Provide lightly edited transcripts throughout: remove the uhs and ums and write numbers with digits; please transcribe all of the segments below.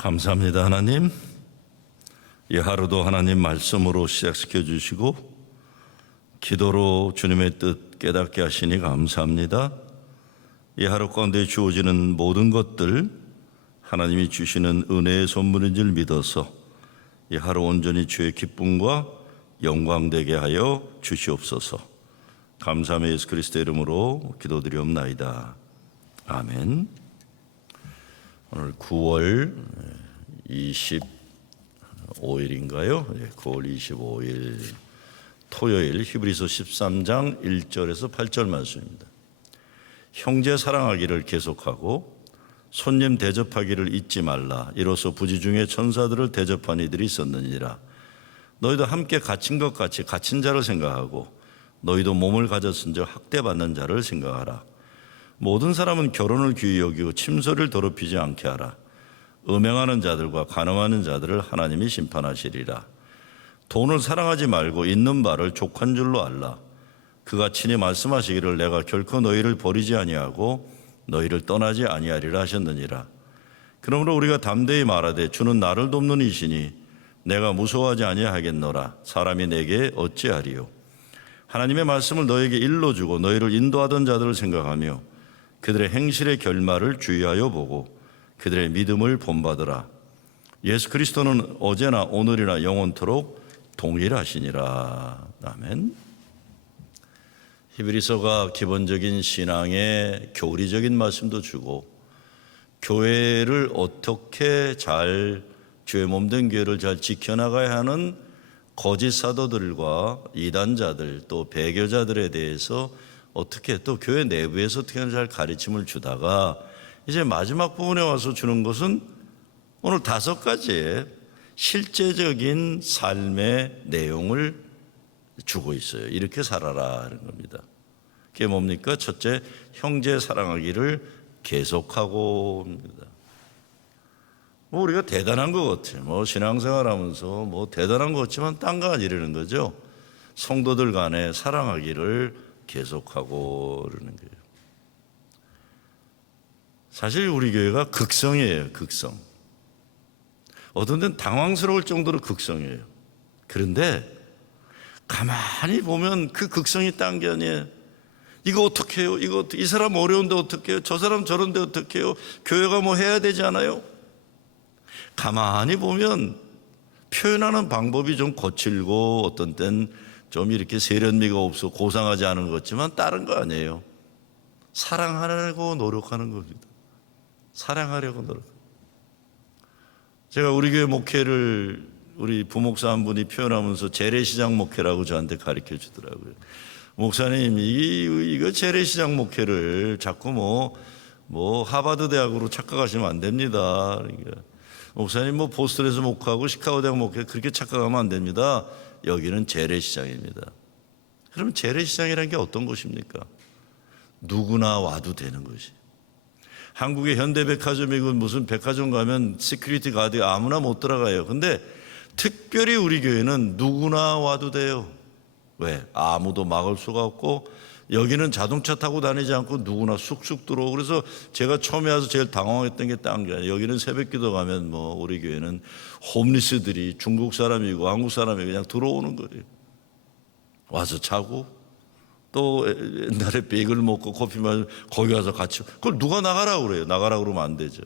감사합니다. 하나님, 이 하루도 하나님 말씀으로 시작시켜 주시고 기도로 주님의 뜻 깨닫게 하시니 감사합니다. 이 하루 가운데 주어지는 모든 것들 하나님이 주시는 은혜의 선물인 줄 믿어서 이 하루 온전히 주의 기쁨과 영광 되게 하여 주시옵소서. 감사함의 예수 그리스도의 이름으로 기도드리옵나이다. 아멘. 오늘 9월 25일인가요? 9월 25일 토요일 히브리서 13장 1절에서 8절 말씀입니다. 형제 사랑하기를 계속하고 손님 대접하기를 잊지 말라. 이로써 부지 중에 천사들을 대접한 이들이 있었느니라. 너희도 함께 갇힌 것 같이 갇힌 자를 생각하고 너희도 몸을 가졌은즉 학대받는 자를 생각하라. 모든 사람은 결혼을 귀히 여기고 침소리를 더럽히지 않게 하라. 음행하는 자들과 간음하는 자들을 하나님이 심판하시리라. 돈을 사랑하지 말고 있는 바를 족한 줄로 알라. 그가 친히 말씀하시기를 내가 결코 너희를 버리지 아니하고 너희를 떠나지 아니하리라 하셨느니라. 그러므로 우리가 담대히 말하되 주는 나를 돕는 이시니 내가 무서워하지 아니하겠노라. 사람이 내게 어찌하리요. 하나님의 말씀을 너에게 일러주고 너희를 인도하던 자들을 생각하며 그들의 행실의 결말을 주의하여 보고 그들의 믿음을 본받으라. 예수 그리스도는 어제나 오늘이나 영원토록 동일하시니라. 아멘. 히브리서가 기본적인 신앙의 교리적인 말씀도 주고 교회를 어떻게 잘 주의 몸된 교회를 잘 지켜나가야 하는 거짓 사도들과 이단자들 또 배교자들에 대해서 어떻게 또 교회 내부에서 어떻게 잘 가르침을 주다가 이제 마지막 부분에 와서 주는 것은 오늘 5가지의 실제적인 삶의 내용을 주고 있어요. 이렇게 살아라 하는 겁니다. 그게 뭡니까? 첫째, 형제 사랑하기를 계속하고 입니다. 우리가 대단한 것 같아요. 신앙생활 하면서 대단한 것 같지만 딴 거 아니라는 거죠. 성도들 간에 사랑하기를 계속하고 그러는 거예요. 사실 우리 교회가 극성이에요. 극성. 어떤 데는 당황스러울 정도로 극성이에요. 그런데 가만히 보면 그 극성이 딴 게 아니에요. 이거 어떻게 해요? 이 사람 어려운데 어떻게 해요? 저 사람 저런데 어떻게 해요? 교회가 해야 되지 않아요? 가만히 보면 표현하는 방법이 좀 거칠고 어떤 땐 좀 이렇게 세련미가 없어 고상하지 않은 것 같지만 다른 거 아니에요. 사랑하려고 노력하는 겁니다. 사랑하려고 노력. 제가 우리 교회 목회를 우리 부목사 한 분이 표현하면서 재래시장 목회라고 저한테 가르쳐 주더라고요. 목사님, 이거 재래시장 목회를 자꾸 하버드 대학으로 착각하시면 안 됩니다. 그러니까 목사님 보스턴에서 목회하고 시카고 대학 목회 그렇게 착각하면 안 됩니다. 여기는 재래시장입니다. 그럼 재래시장이라는 게 어떤 곳입니까? 누구나 와도 되는 것이. 한국의 현대백화점이고 무슨 백화점 가면 시큐리티 가드 아무나 못 들어가요. 근데 특별히 우리 교회는 누구나 와도 돼요. 왜? 아무도 막을 수가 없고 여기는 자동차 타고 다니지 않고 누구나 쑥쑥 들어오고 그래서 제가 처음에 와서 제일 당황했던 게 딴 게 아니에요. 여기는 새벽기도 가면 우리 교회는 홈리스들이 중국 사람이고 한국 사람이 그냥 들어오는 거예요. 와서 자고 또 옛날에 베이글 먹고 커피 마시고 거기 가서 같이 그걸 누가 나가라고 그래요. 나가라고 그러면 안 되죠.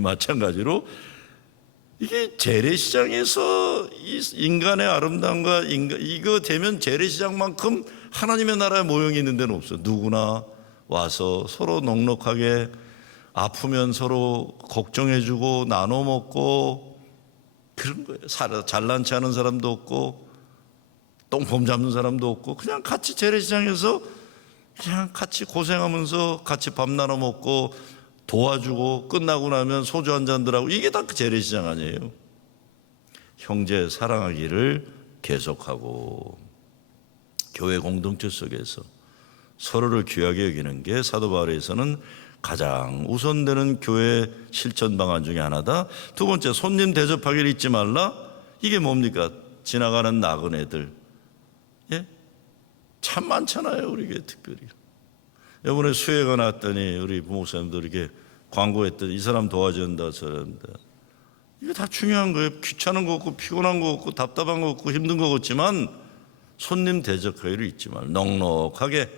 마찬가지로 이게 재래시장에서 인간의 아름다움과 이거 되면 재래시장만큼 하나님의 나라의 모형이 있는 데는 없어요. 누구나 와서 서로 넉넉하게 아프면 서로 걱정해주고 나눠 먹고 그런 거예요. 잘난치 않은 사람도 없고 똥폼 잡는 사람도 없고 그냥 같이 재래시장에서 그냥 같이 고생하면서 같이 밥 나눠 먹고 도와주고 끝나고 나면 소주 한 잔들하고 이게 다 그 재래시장 아니에요. 형제 사랑하기를 계속하고 교회 공동체 속에서 서로를 귀하게 여기는 게 사도 바울에서는 가장 우선되는 교회 실천 방안 중에 하나다. 두 번째, 손님 대접하기를 잊지 말라. 이게 뭡니까? 지나가는 나그네들 참 많잖아요. 우리 교회 특별히. 이번에 수혜가 났더니 우리 부목사님도 이렇게 광고했더니 이 사람 도와줘야 한다, 저래야 한다. 이게 다 중요한 거예요. 귀찮은 거 없고 피곤한 거 없고 답답한 거 없고 힘든 거 없지만 손님 대접하기를 잊지 말고 넉넉하게.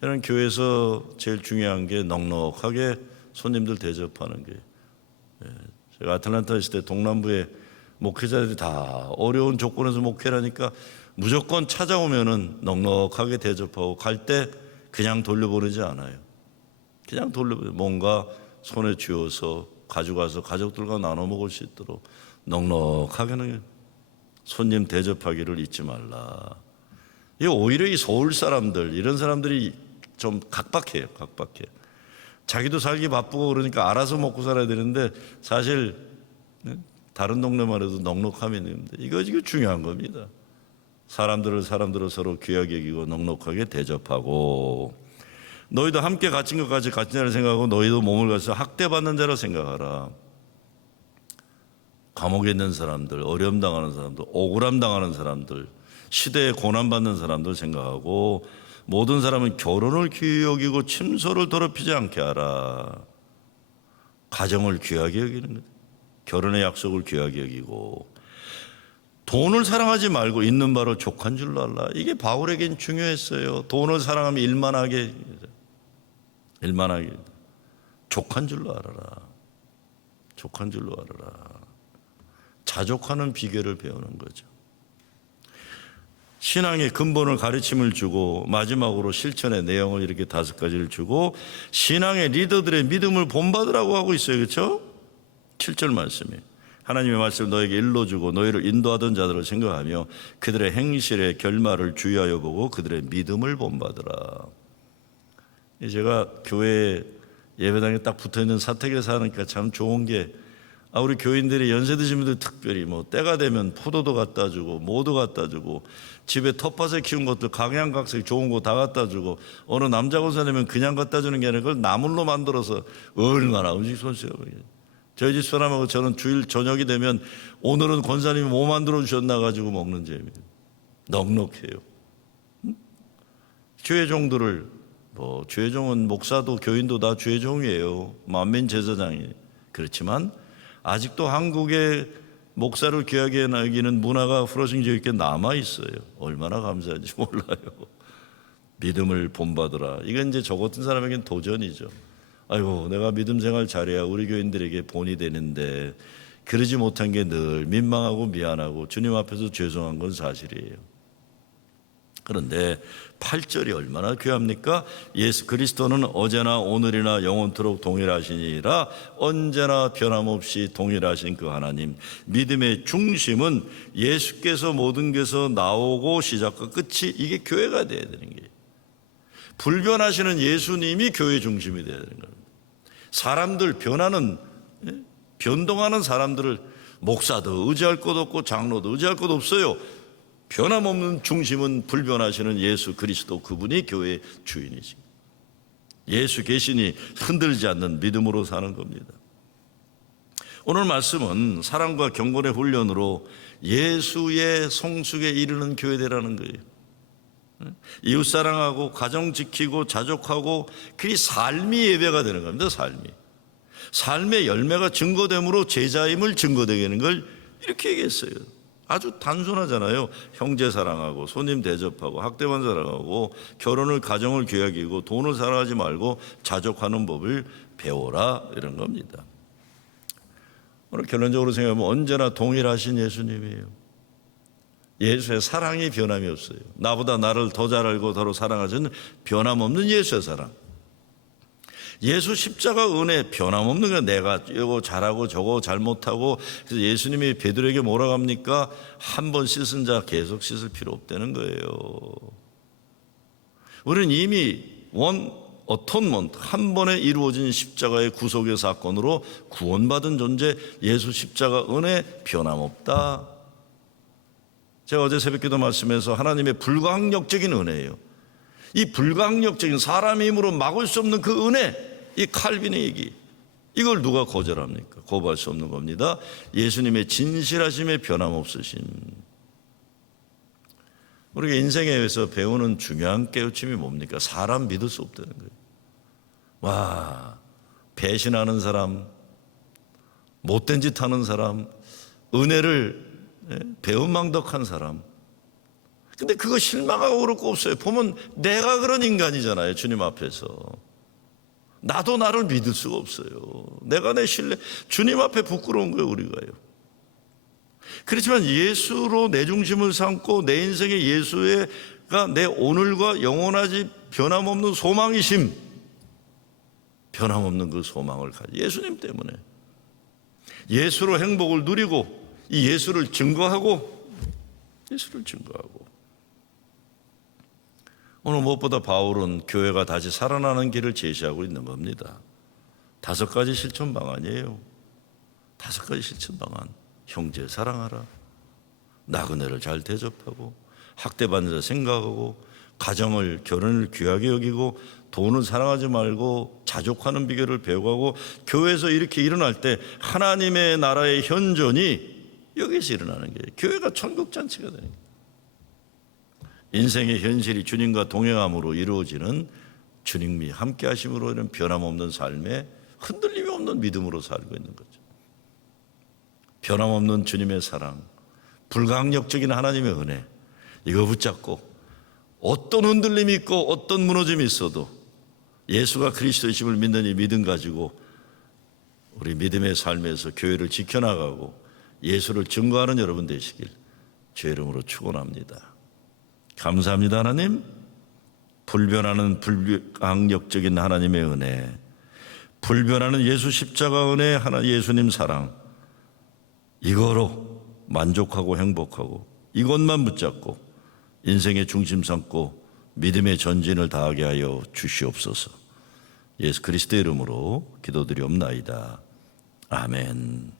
저는 교회에서 제일 중요한 게 넉넉하게 손님들 대접하는 게. 제가 아틀란타 있을 때 동남부에 목회자들이 다 어려운 조건에서 목회를 하니까 무조건 찾아오면은 넉넉하게 대접하고 갈 때 그냥 돌려보내지 않아요. 그냥 돌려보내 뭔가 손에 쥐어서 가져가서 가족들과 나눠 먹을 수 있도록 넉넉하게는 손님 대접하기를 잊지 말라. 이 오히려 이 서울 사람들 이런 사람들이 좀 각박해요. 각박해. 자기도 살기 바쁘고 그러니까 알아서 먹고 살아야 되는데 사실 다른 동네만 해도 넉넉함이 있는데 이거 중요한 겁니다. 사람들을 서로 귀하게 여기고 넉넉하게 대접하고 너희도 함께 갇힌 것 같이 갇힌 자를 생각하고 너희도 몸을 가서 학대받는 자라 생각하라. 감옥에 있는 사람들, 어려움 당하는 사람들, 억울함 당하는 사람들, 시대에 고난받는 사람들 생각하고 모든 사람은 결혼을 귀히 여기고 침소를 더럽히지 않게 하라. 가정을 귀하게 여기는 거예요. 결혼의 약속을 귀하게 여기고 돈을 사랑하지 말고 있는 바로 족한 줄로 알라. 이게 바울에겐 중요했어요. 돈을 사랑하면 일만하게 족한 줄로 알아라. 족한 줄로 알아라. 자족하는 비결을 배우는 거죠. 신앙의 근본을 가르침을 주고 마지막으로 실천의 내용을 이렇게 5가지를 주고 신앙의 리더들의 믿음을 본받으라고 하고 있어요. 그렇죠? 7절 말씀에 하나님의 말씀을 너에게 일러주고 너희를 인도하던 자들을 생각하며 그들의 행실의 결말을 주의하여 보고 그들의 믿음을 본받으라. 제가 교회 예배당에 딱 붙어있는 사택에서 하니까 참 좋은 게 우리 교인들이 연세 드신 분들 특별히 뭐 때가 되면 포도도 갖다 주고 모도 갖다 주고 집에 텃밭에 키운 것들 각양각색 좋은 거 다 갖다 주고 어느 남자 권사님은 그냥 갖다 주는 게 아니라 그걸 나물로 만들어서 얼마나 음식 솜씨가 저희 집 사람하고 저는 주일 저녁이 되면 오늘은 권사님이 뭐 만들어 주셨나 가지고 먹는 재미입니다. 넉넉해요. 주의종들을 주의종은 목사도 교인도 다 주의종이에요. 만민 제사장이. 그렇지만 아직도 한국의 목사를 귀하게 여기는 문화가 프로징 있게 남아 있어요. 얼마나 감사한지 몰라요. 믿음을 본받으라. 이건 이제 저 같은 사람에겐 도전이죠. 아이고 내가 믿음 생활 잘해야 우리 교인들에게 본이 되는데 그러지 못한 게 늘 민망하고 미안하고 주님 앞에서 죄송한 건 사실이에요. 그런데 8절이 얼마나 귀합니까? 예수 그리스도는 어제나 오늘이나 영원토록 동일하시니라. 언제나 변함없이 동일하신 그 하나님. 믿음의 중심은 예수께서 모든 것에서 나오고 시작과 끝이 이게 교회가 돼야 되는 거예요. 불변하시는 예수님이 교회 중심이 돼야 되는 겁니다. 사람들 변동하는 사람들을 목사도 의지할 것 없고 장로도 의지할 것 없어요. 변함없는 중심은 불변하시는 예수 그리스도 그분이 교회의 주인이십니다. 예수 계시니 흔들지 않는 믿음으로 사는 겁니다. 오늘 말씀은 사랑과 경건의 훈련으로 예수의 성숙에 이르는 교회되라는 거예요. 이웃 사랑하고 가정 지키고 자족하고 그게 삶이 예배가 되는 겁니다. 삶의 열매가 증거됨으로 제자임을 증거되게 하는 걸 이렇게 얘기했어요. 아주 단순하잖아요. 형제 사랑하고 손님 대접하고 학대만 사랑하고 결혼을 가정을 귀하게 여기고 돈을 사랑하지 말고 자족하는 법을 배워라 이런 겁니다. 오늘 결론적으로 생각하면 언제나 동일하신 예수님이에요. 예수의 사랑이 변함이 없어요. 나보다 나를 더 잘 알고 더로 사랑하시는 변함없는 예수의 사랑. 예수 십자가 은혜 변함없는 거. 내가 이거 잘하고 저거 잘못하고. 그래서 예수님이 베드로에게 뭐라고 합니까? 한 번 씻은 자 계속 씻을 필요 없다는 거예요. 우리는 이미 어톤먼트 한 번에 이루어진 십자가의 구속의 사건으로 구원받은 존재. 예수 십자가 은혜 변함없다. 제가 어제 새벽기도 말씀에서 하나님의 불가항력적인 은혜예요. 이 불가항력적인 사람의 힘으로 막을 수 없는 그 은혜, 이 칼빈의 얘기, 이걸 누가 거절합니까? 거부할 수 없는 겁니다. 예수님의 진실하심에 변함없으심. 우리가 인생에서 배우는 중요한 깨우침이 뭡니까? 사람 믿을 수 없다는 거예요. 와, 배신하는 사람, 못된 짓 하는 사람, 은혜를 배은망덕한 사람. 근데 그거 실망하고 그럴 거 없어요. 보면 내가 그런 인간이잖아요. 주님 앞에서. 나도 나를 믿을 수가 없어요. 내가 내 신뢰, 주님 앞에 부끄러운 거예요, 우리가요. 그렇지만 예수로 내 중심을 삼고 내 인생의 예수가 내 오늘과 영원하지 변함없는 소망이심, 변함없는 그 소망을 가지. 예수님 때문에. 예수로 행복을 누리고 이 예수를 증거하고, 예수를 증거하고. 오늘 무엇보다 바울은 교회가 다시 살아나는 길을 제시하고 있는 겁니다. 5가지 실천 방안이에요. 5가지 실천 방안. 형제 사랑하라, 나그네를 잘 대접하고, 학대받는 자 생각하고, 가정을, 결혼을 귀하게 여기고, 돈을 사랑하지 말고 자족하는 비결을 배워가고, 교회에서 이렇게 일어날 때 하나님의 나라의 현존이 여기서 일어나는 거예요. 교회가 천국잔치가 되는 거예요. 인생의 현실이 주님과 동행함으로 이루어지는, 주님이 함께 하심으로 이런 변함없는 삶에 흔들림이 없는 믿음으로 살고 있는 거죠. 변함없는 주님의 사랑, 불가항력적인 하나님의 은혜, 이거 붙잡고 어떤 흔들림이 있고 어떤 무너짐이 있어도 예수가 그리스도이심을 믿는 이 믿음 가지고 우리 믿음의 삶에서 교회를 지켜나가고 예수를 증거하는 여러분 되시길 주의 이름으로 축원합니다. 감사합니다. 하나님, 불변하는 불가항력적인 하나님의 은혜, 불변하는 예수 십자가 은혜, 하나 예수님 사랑, 이거로 만족하고 행복하고 이것만 붙잡고 인생의 중심 삼고 믿음의 전진을 다하게 하여 주시옵소서. 예수 그리스도의 이름으로 기도드리옵나이다. 아멘.